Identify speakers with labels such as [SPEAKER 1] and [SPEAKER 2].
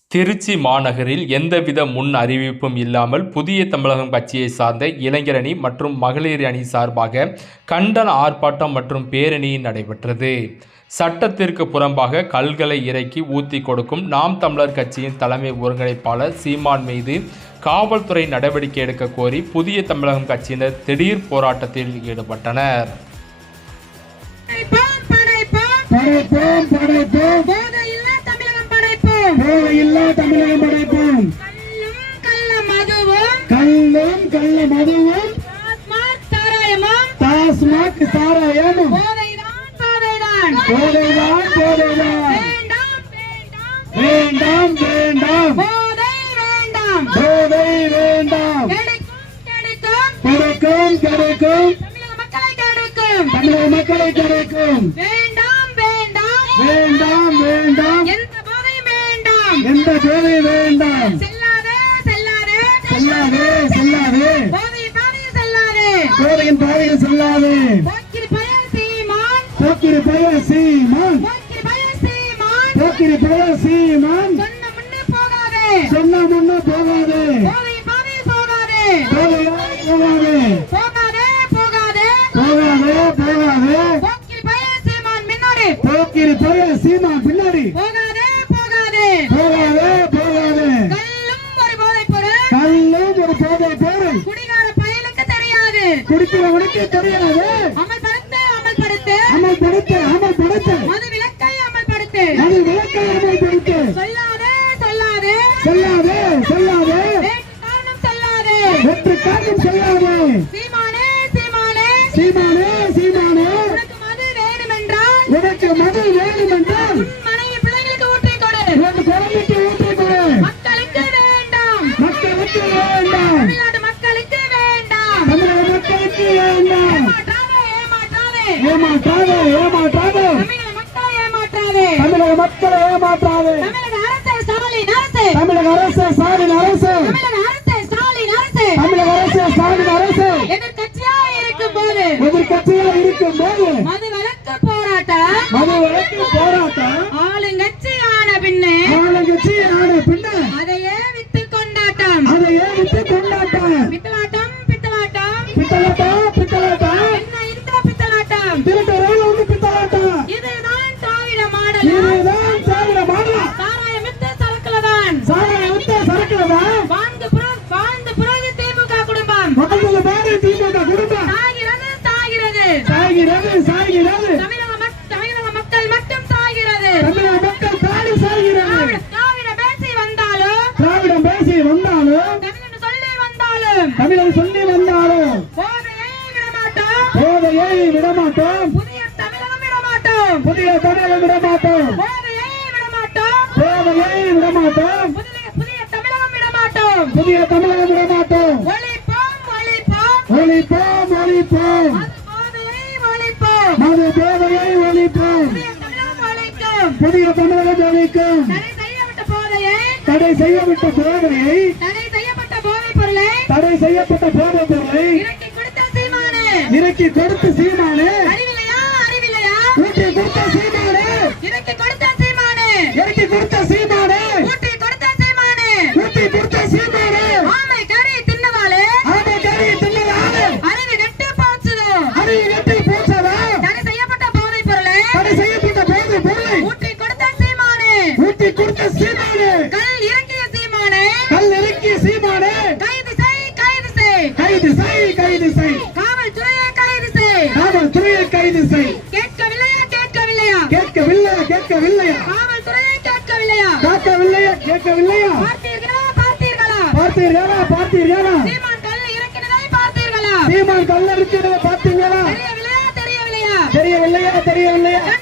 [SPEAKER 1] திருச்சி மாநகரில் எந்தவித முன் அறிவிப்பும் இல்லாமல் புதிய தமிழகம் கட்சியை சார்ந்த இளைஞர் அணி மற்றும் மகளிர் அணி சார்பாக கண்டன ஆர்ப்பாட்டம் மற்றும் பேரணி நடைபெற்றது. சட்டத்திற்கு புறம்பாக கல்களை இறக்கி ஊத்தி கொடுக்கும் நாம் தமிழர் கட்சியின் தலைமை ஒருங்கிணைப்பாளர் சீமான் மீது காவல்துறை நடவடிக்கை எடுக்க கோரி புதிய தமிழகம் கட்சியினர் திடீர் போராட்டத்தில் ஈடுபட்டனர்.
[SPEAKER 2] தமிழகம் படைப்போம். கள்ளும் கள்ள மதுவும் டாஸ்மாக் சாராயமும் வேண்டாம் வேண்டாம் போதை வேண்டாம். கிடைக்கும் கிடைக்கும் தமிழக மக்களை கிடைக்கும். வேண்டாம் வேண்டாம் எந்த போதை வேண்டாம். செல்லாதே செல்லாதே போதையின் பாதையில் செல்லாதே. போக்கிரி பய சீமான் சொன்ன முன்ன போகாதே. போக்கிரி பய சீமான் பின்னாடி குடிக்கிறவனுக்கு தெரியாது. அமல்படுத்து மது விலக்கை அமல்படுத்து. சொல்லாதே வெற்றி காரணம் சொல்லாதே. சீமானே உனக்கு மது வேண்டுமென்றால்
[SPEAKER 3] பிள்ளைகளுக்கு ஊற்றி கொடு. மக்களுக்கு வேண்டாம்.
[SPEAKER 2] ஏமாற்றாதே தமிழக மக்களை ஏமாற்றாதே. தமிழக அரசு ஸ்டாலின் அரசு
[SPEAKER 3] எதிர்கட்சியா இருக்கும் போது
[SPEAKER 2] மது விலக்கு போராட்டம்
[SPEAKER 3] ஆளுங்கட்சியான பின்னே அதையே வித்து கொண்டாட்டம். பித்தலாட்டம் என்ன இந்த பித்தலாட்டம்? இதுதான் திராவிட மாடல். சாராயம் வித்து சரக்குலதான். வாழ்ந்து புரது திமுக குடும்பம். சாகிறது. தமிழக மக்கள் மட்டும் சாகிறது. திராவிடம் பேசி வந்தாலும்
[SPEAKER 2] தமிழன் சொல்லி வந்தாலும் போதையை விடமாட்டோம்.
[SPEAKER 3] புதிய தமிழகம் விடமாட்டோம்.
[SPEAKER 2] புதிய தமிழகம் விடமாட்டோம்.
[SPEAKER 3] ஒழிப்போம்.
[SPEAKER 2] மது போதையை ஒழிப்போம். புதிய தமிழகம் ஒழிக்கும். தடை செய்யப்பட்ட போதையை இறக்கி கொடுத்த சீமானே. ஊற்றி கொடுத்த சீமானே. ஆமை கறி தின்னதாலே அறிவு கெட்டு போச்சதோ. தடை செய்யப்பட்ட போதைப் பொருளை ஊற்றி கொடுத்த சீமானே. கல் இறக்கிய சீமானே. கைது செய். காவல்துறையை கைது செய். கேட்கவில்லையா? காவல்துறையை கேட்கவில்லையா? பார்த்தீர்களா? சீமான் கல் இறக்கினதை பார்த்தீர்களா? தெரியவில்லையா?